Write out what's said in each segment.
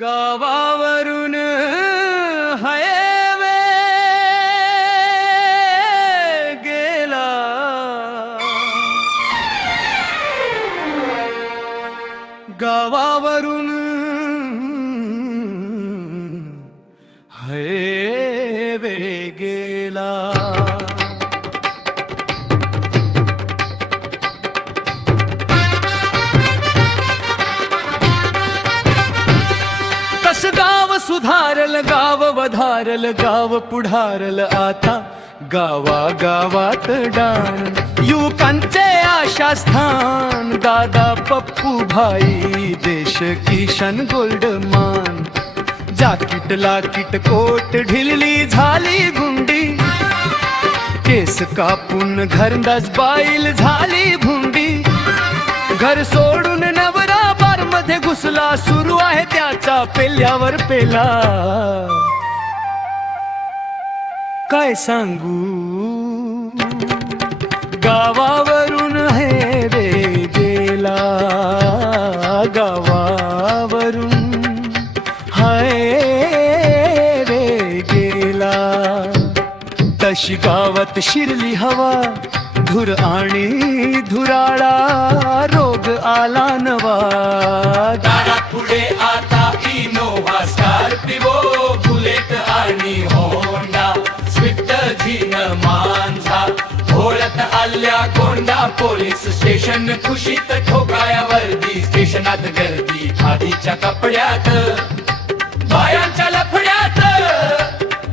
गावावरून हायवे गेला, गावावरून हायवे गेला. गाव सुधारल, गाव वधारल, गाव पुढारल, आता गावागावात डान. युवकांचे आशास्थान, दादा पप्पू भाई, देश किशन गोल्डमान. जाकीट लाकीट कोट ढिलली झाली गुंडी, केस कापून घरंदाज बाईल झाली भुंडी. घर सोडून नवरा बार मध्ये घुसला, सुरू आहे त्याचा पेल्यावर पेला. काय सांगू, गावावरून हे रे गेला, गावावरून हाय रे गेला. तशी गावात शिरली हवा, धुर आणि धुराळा, रोग आला नवा. दारात पुढे आता इनोव्हा, स्कॉर्पिओ, बुलेट आणि होंडा, स्विफ्ट, झीन, मांझा. घोळत आल्या कोंडा, पोलीस स्टेशन खुशीत, ठोकाया वर्दी, स्टेशनात गर्दी, खादीच्या कपड्यात, बायांच्या लफड्यात.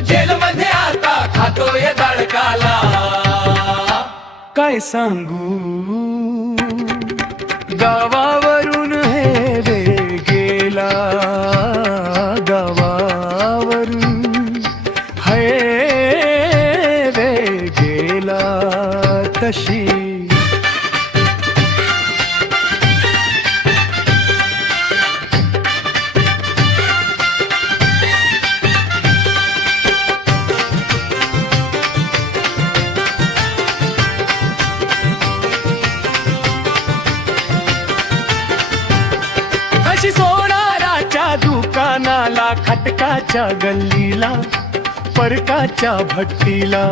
जेलमध्ये आता खातोय दडकाला. काय सांगू, गावावरून हे रे गेला, गावावरून हे रे गेला. तशी सोनाराच्या दुकानाला, खटकाच्या गल्लीला, परकाच्या भट्टीला,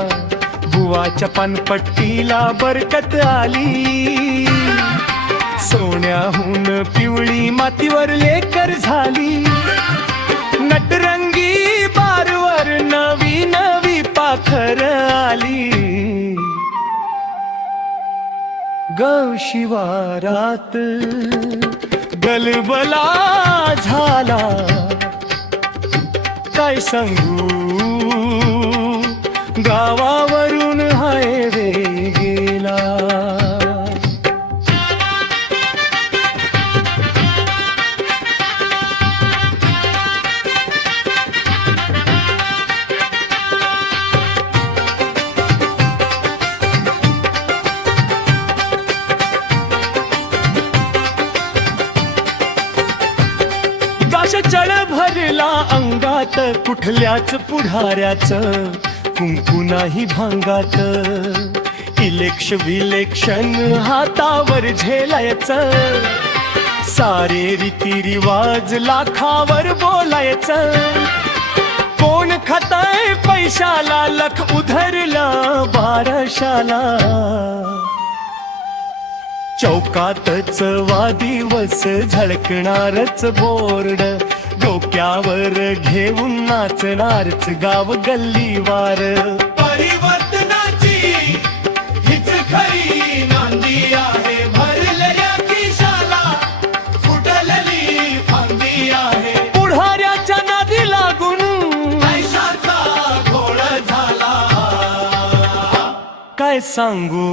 बुवाच्या पानपट्टीला बरकत आली. सोन्याहून पिवळी मातीवर लेकर झाली, नटरंगी बारवर नवी नवी पाखर आली. गौ शिवारात गलबला झाला, काय सांगू, गावावरून हायवे गेला. चळ भरला अंगात, कुठल्याच पुढाऱ्याचं कुंकू नाही भांगात. इलेक्शन हातावर झेलायचं, सारे रीतिरिवाज लाखावर बोलायचं. कोण खाताय पैशाला, लख उधरला बारशाला. चौकातच वादिवस झळकणारच बोर्ड, डोक्यावर घेऊन नाचणारच गाव गल्लीवार. परिवर्तनाची हीच खरी नांदी आहे, भरलेल्या खिशाला फुटलेली फांदी आहे. पुढाऱ्याच्या नादी लागून पैशाचा घोळ झाला. काय सांगू,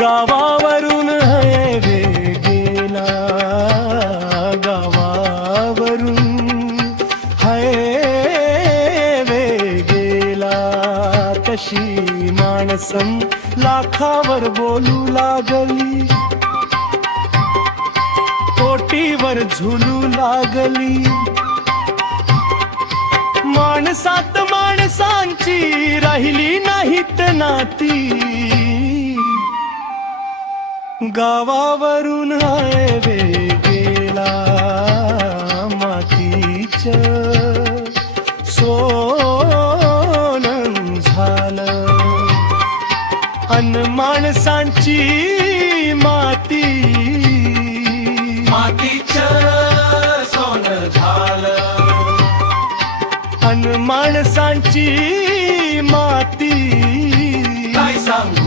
गावावरून हायवे गेला, गावावरून हायवे गेला. तशी माणसं लाखावर बोलू लागली, कोटीवर झुलू लागली. माणसात माणसांची राहिली नाहीत नाती, गावावरून हायवे गेला. माणसांची माती मातीचं सोनं झालं अन माणसांची माती काय सांगू